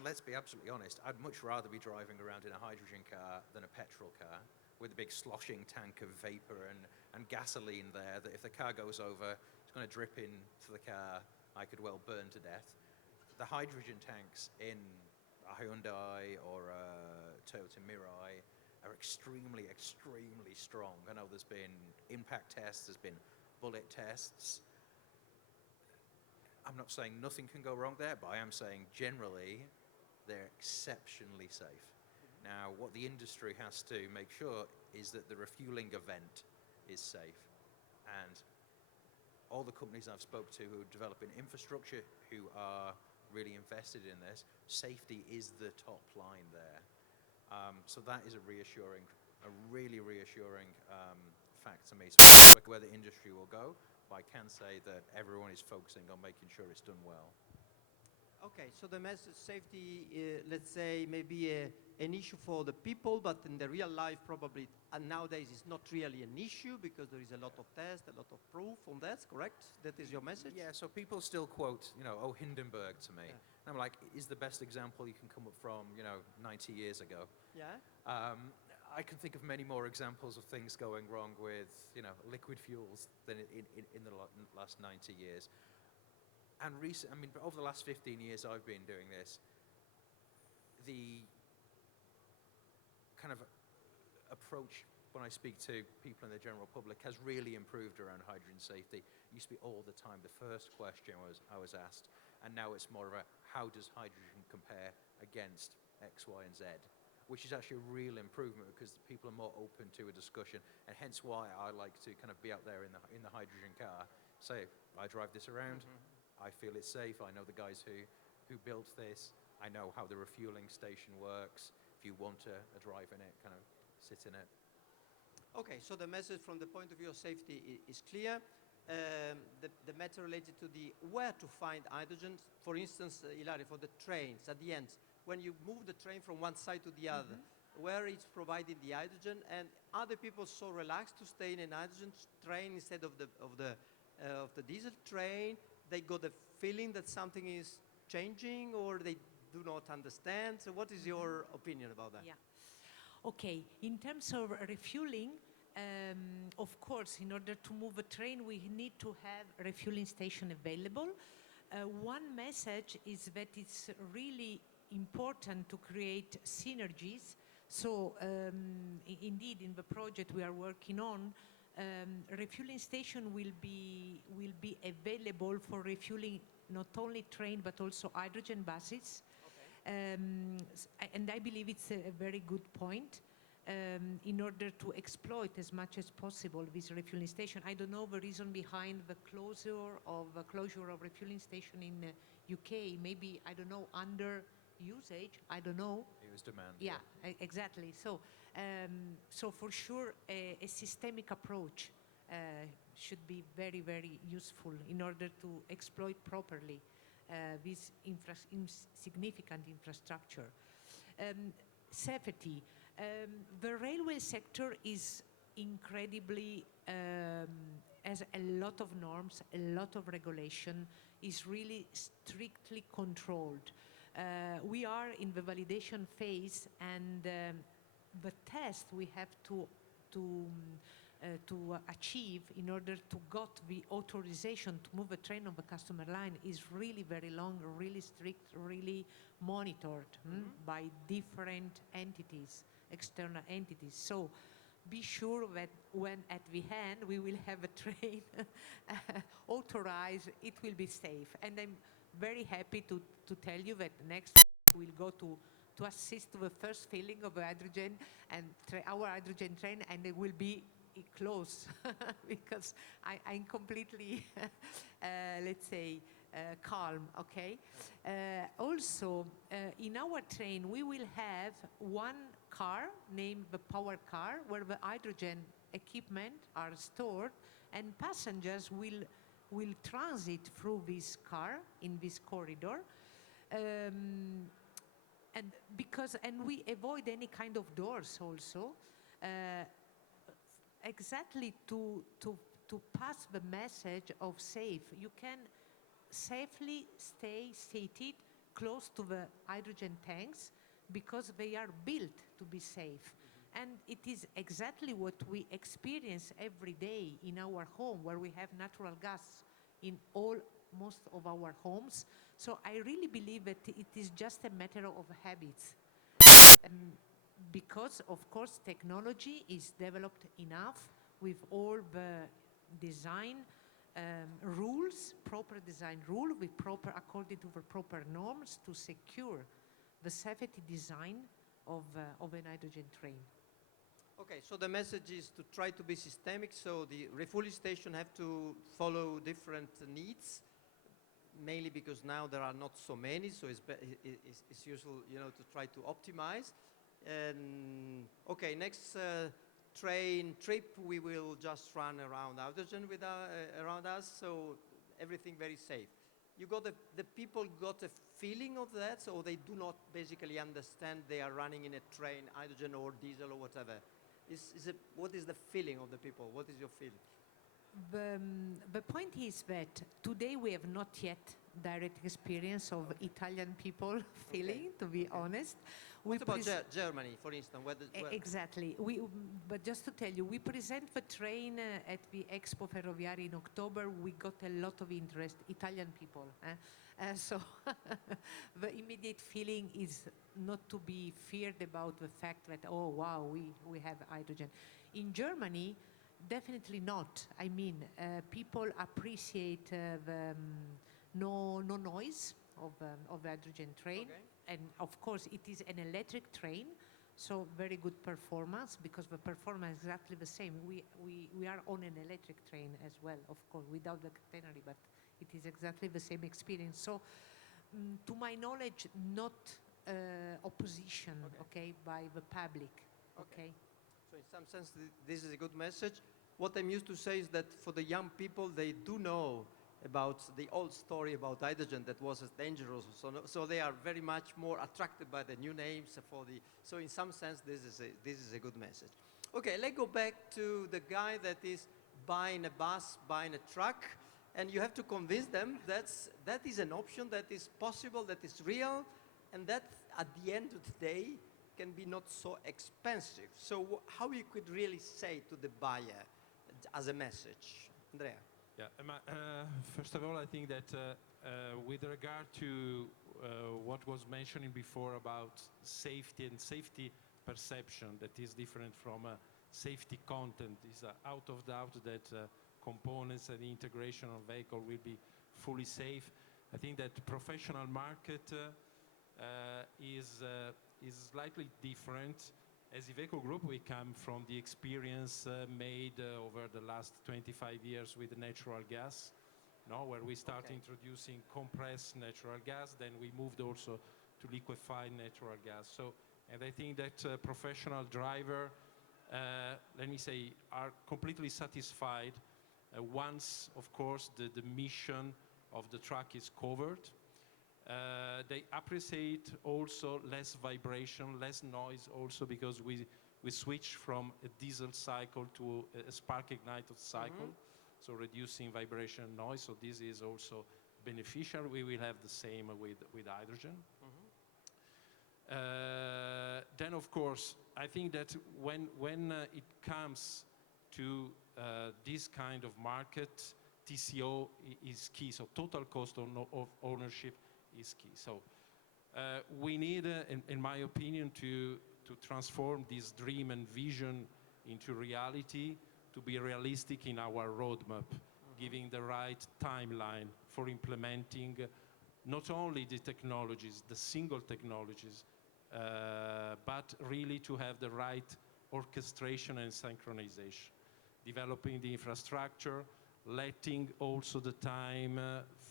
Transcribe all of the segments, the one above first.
And let's be absolutely honest, I'd much rather be driving around in a hydrogen car than a petrol car with a big sloshing tank of vapor and gasoline there that if the car goes over, it's going to drip into the car. I could well burn to death. The hydrogen tanks in a Hyundai or a Toyota Mirai are extremely, extremely strong. I know there's been impact tests, there's been bullet tests. I'm not saying nothing can go wrong there, but I am saying generally they're exceptionally safe. Now, what the industry has to make sure is that the refueling event is safe. And all the companies I've spoke to who are developing infrastructure, who are really invested in this, safety is the top line there. So that is a really reassuring fact to me. So where the industry will go, but I can say that everyone is focusing on making sure it's done well. Okay, so the message safety, let's say, may be an issue for the people, but in the real life, probably nowadays it's not really an issue because there is a lot of tests, a lot of proof on that, correct? That is your message? Yeah, so people still quote, oh, Hindenburg to me. Yeah. And I'm like, is the best example you can come up from, 90 years ago. Yeah. I can think of many more examples of things going wrong with, liquid fuels than in the last 90 years. And over the last 15 years I've been doing this, the kind of approach when I speak to people in the general public has really improved around hydrogen safety. It used to be all the time the first question I was asked, and now it's more of a how does hydrogen compare against X, Y, and Z, which is actually a real improvement because people are more open to a discussion, and hence why I like to kind of be out there in the hydrogen car, say I drive this around. I feel it's safe. I know the guys who built this. I know how the refueling station works. If you want a drive in it, kind of sit in it. Okay, so the message from the point of view of safety is clear. The matter related to the where to find hydrogen, for instance, Ilaria, for the trains at the end, when you move the train from one side to the other, where it's providing the hydrogen, and are the people so relaxed to stay in a hydrogen train instead of the diesel train? They got the feeling that something is changing, or they do not understand. So what is your opinion about that? Yeah. Okay, in terms of refueling, of course, in order to move a train, we need to have a refueling station available. One message is that it's really important to create synergies. So indeed, in the project we are working on, refueling station will be available for refueling not only train but also hydrogen buses. Okay. And I believe it's a very good point in order to exploit as much as possible this refueling station. I don't know the reason behind the closure of refueling station in UK. Maybe, I don't know, under usage, I don't know. It was demand. Yeah, exactly. So for sure, a systemic approach should be very, very useful in order to exploit properly this significant infrastructure. Safety. The railway sector is incredibly, has a lot of norms, a lot of regulation, is really strictly controlled. We are in the validation phase, and the test we have to achieve in order to get the authorization to move a train on the customer line is really very long, really strict, really monitored by different entities, external entities. So be sure that when at the end we will have a train authorized, it will be safe. And I'm very happy to tell you that next week we'll go to assist to the first filling of hydrogen and our hydrogen train, and it will be close because I'm completely, let's say, calm, okay? Also, in our train, we will have one car named the power car where the hydrogen equipment are stored, and passengers will transit through this car in this corridor. And we avoid any kind of doors also, exactly to pass the message of safe. You can safely stay seated close to the hydrogen tanks because they are built to be safe. And it is exactly what we experience every day in our home, where we have natural gas in most of our homes. So I really believe that it is just a matter of habits. Because, of course, technology is developed enough with all the design rules, proper design rule, according to the proper norms to secure the safety design of an hydrogen train. Okay, so the message is to try to be systemic, so the refueling station have to follow different needs, mainly because now there are not so many, so it's useful, to try to optimize. And okay, next train trip, we will just run around hydrogen around us, so everything very safe. The people got a feeling of that, so they do not basically understand they are running in a train, hydrogen or diesel or whatever. What is the feeling of the people? What is your feeling? The point is that today we have not yet direct experience of Italian people feeling, to be honest. What about Germany, for instance? Exactly. But just to tell you, we present the train at the Expo Ferroviaria in October. We got a lot of interest, Italian people. So the immediate feeling is not to be feared about the fact that, oh, wow, we have hydrogen. In Germany, definitely not. I mean, people appreciate the no noise of the hydrogen train. Okay. And of course, it is an electric train, so very good performance, because the performance is exactly the same. We are on an electric train as well, of course, without the catenary, but it is exactly the same experience. So, to my knowledge, not opposition, okay, by the public, okay? So in some sense, this is a good message. What I'm used to say is that for the young people, they do know about the old story about hydrogen that was as dangerous. So they are very much more attracted by the new names. So in some sense, this is a good message. Okay, let's go back to the guy that is buying a bus, buying a truck, and you have to convince them that is an option, that is possible, that is real, and that at the end of the day can be not so expensive. So how you could really say to the buyer as a message? Andrea? Yeah, first of all, I think that with regard to what was mentioning before about safety and safety perception, that is different from safety content, is out of doubt that components and integration of vehicle will be fully safe. I think that the professional market is slightly different. As Iveco Group, we come from the experience made over the last 25 years with natural gas, where we started introducing compressed natural gas, then we moved also to liquefied natural gas. So, and I think that professional driver, let me say, are completely satisfied once, of course, the mission of the truck is covered. They appreciate also less vibration, less noise also, because we switch from a diesel cycle to a spark ignited cycle, so reducing vibration and noise. So this is also beneficial. We will have the same with hydrogen. Then, of course, I think that when it comes to this kind of market, TCO is key. So total cost of ownership is key. So we need, in my opinion, to transform this dream and vision into reality, to be realistic in our roadmap, giving the right timeline for implementing not only the technologies, the single technologies, but really to have the right orchestration and synchronization, developing the infrastructure, letting also the time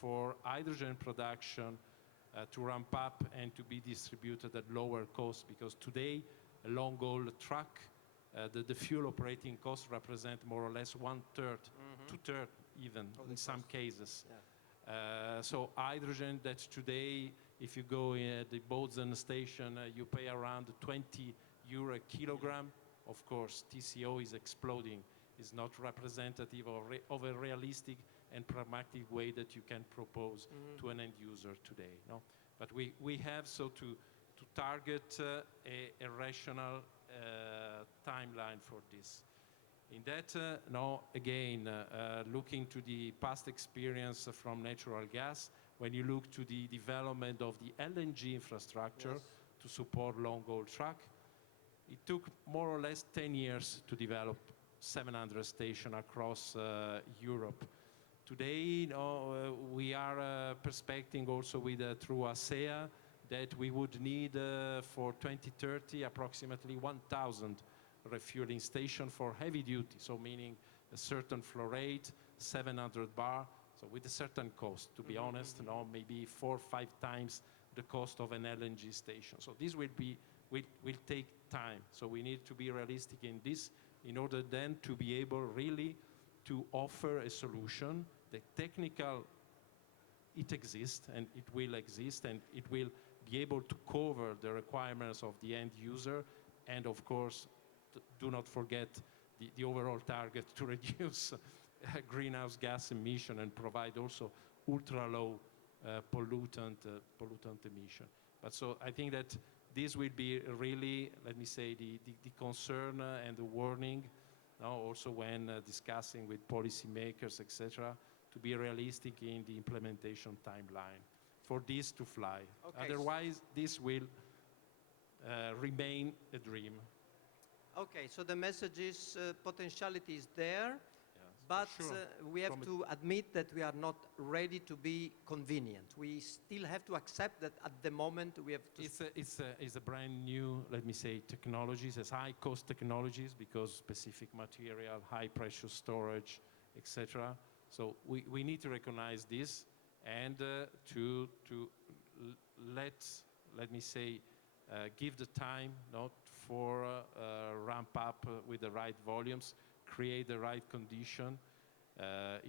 for hydrogen production to ramp up and to be distributed at lower cost, because today a long-haul truck, the fuel operating costs represent more or less 1/3, 2/3 even in some cases. Yeah. So hydrogen, that today, if you go at the Bozen station, you pay around 20 euro a kilogram. Of course, TCO is exploding. Is not representative of a realistic and pragmatic way that you can propose to an end user today. No? But we have to target a rational timeline for this. In that, now again, looking to the past experience from natural gas, when you look to the development of the LNG infrastructure Yes. to support long-haul truck, it took more or less 10 years to develop 700 stations across Europe. Today, we are prospecting also with through ASEA that we would need for 2030 approximately 1,000 refueling stations for heavy duty, so meaning a certain flow rate, 700 bar, so with a certain cost, to be honest, maybe 4 or 5 times the cost of an LNG station. So this will take time. So we need to be realistic in this in order then to be able really to offer a solution. The technical, it exists and it will exist and it will be able to cover the requirements of the end user, and of course do not forget the overall target to reduce greenhouse gas emission and provide also ultra low pollutant emission. But so I think that this will be really, let me say, the concern and the warning, also when discussing with policymakers, etc., to be realistic in the implementation timeline for this to fly. Okay. Otherwise, this will remain a dream. Okay, so the message is potentiality is there, Yes, but for sure. we have From to admit that we are not ready to be convenient. We still have to accept that at the moment we have to... It's a brand new, let me say, technologies, as high-cost technologies, because specific material, high-pressure storage, etc. So we need to recognize this and to let me say, give the time for ramp up with the right volumes, create the right condition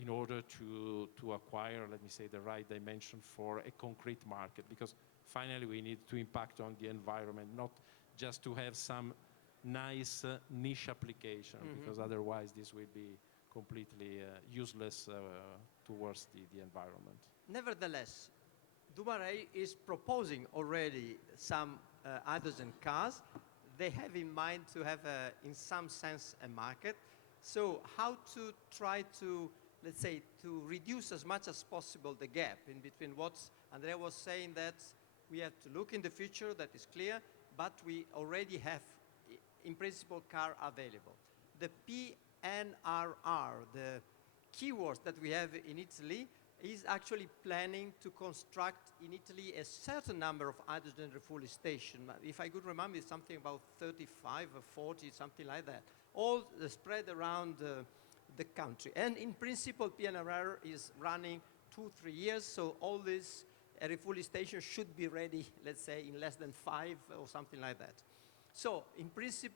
in order to acquire, let me say, the right dimension for a concrete market. Because finally we need to impact on the environment, not just to have some nice niche application, because otherwise this will be completely useless towards the environment. Nevertheless, Dumarey is proposing already some hydrogen cars. They have in mind to have, in some sense, a market. So how to try to, let's say, to reduce as much as possible the gap in between what Andrea was saying, that we have to look in the future, that is clear, but we already have, in principle, car available. The PNRR, the keywords that we have in Italy, is actually planning to construct in Italy a certain number of hydrogen refueling stations. If I could remember, it's something about 35 or 40, something like that, all spread around the country. And in principle, PNRR is running 2-3 years, so all these refueling stations should be ready, let's say, in less than 5 or something like that. So in principle,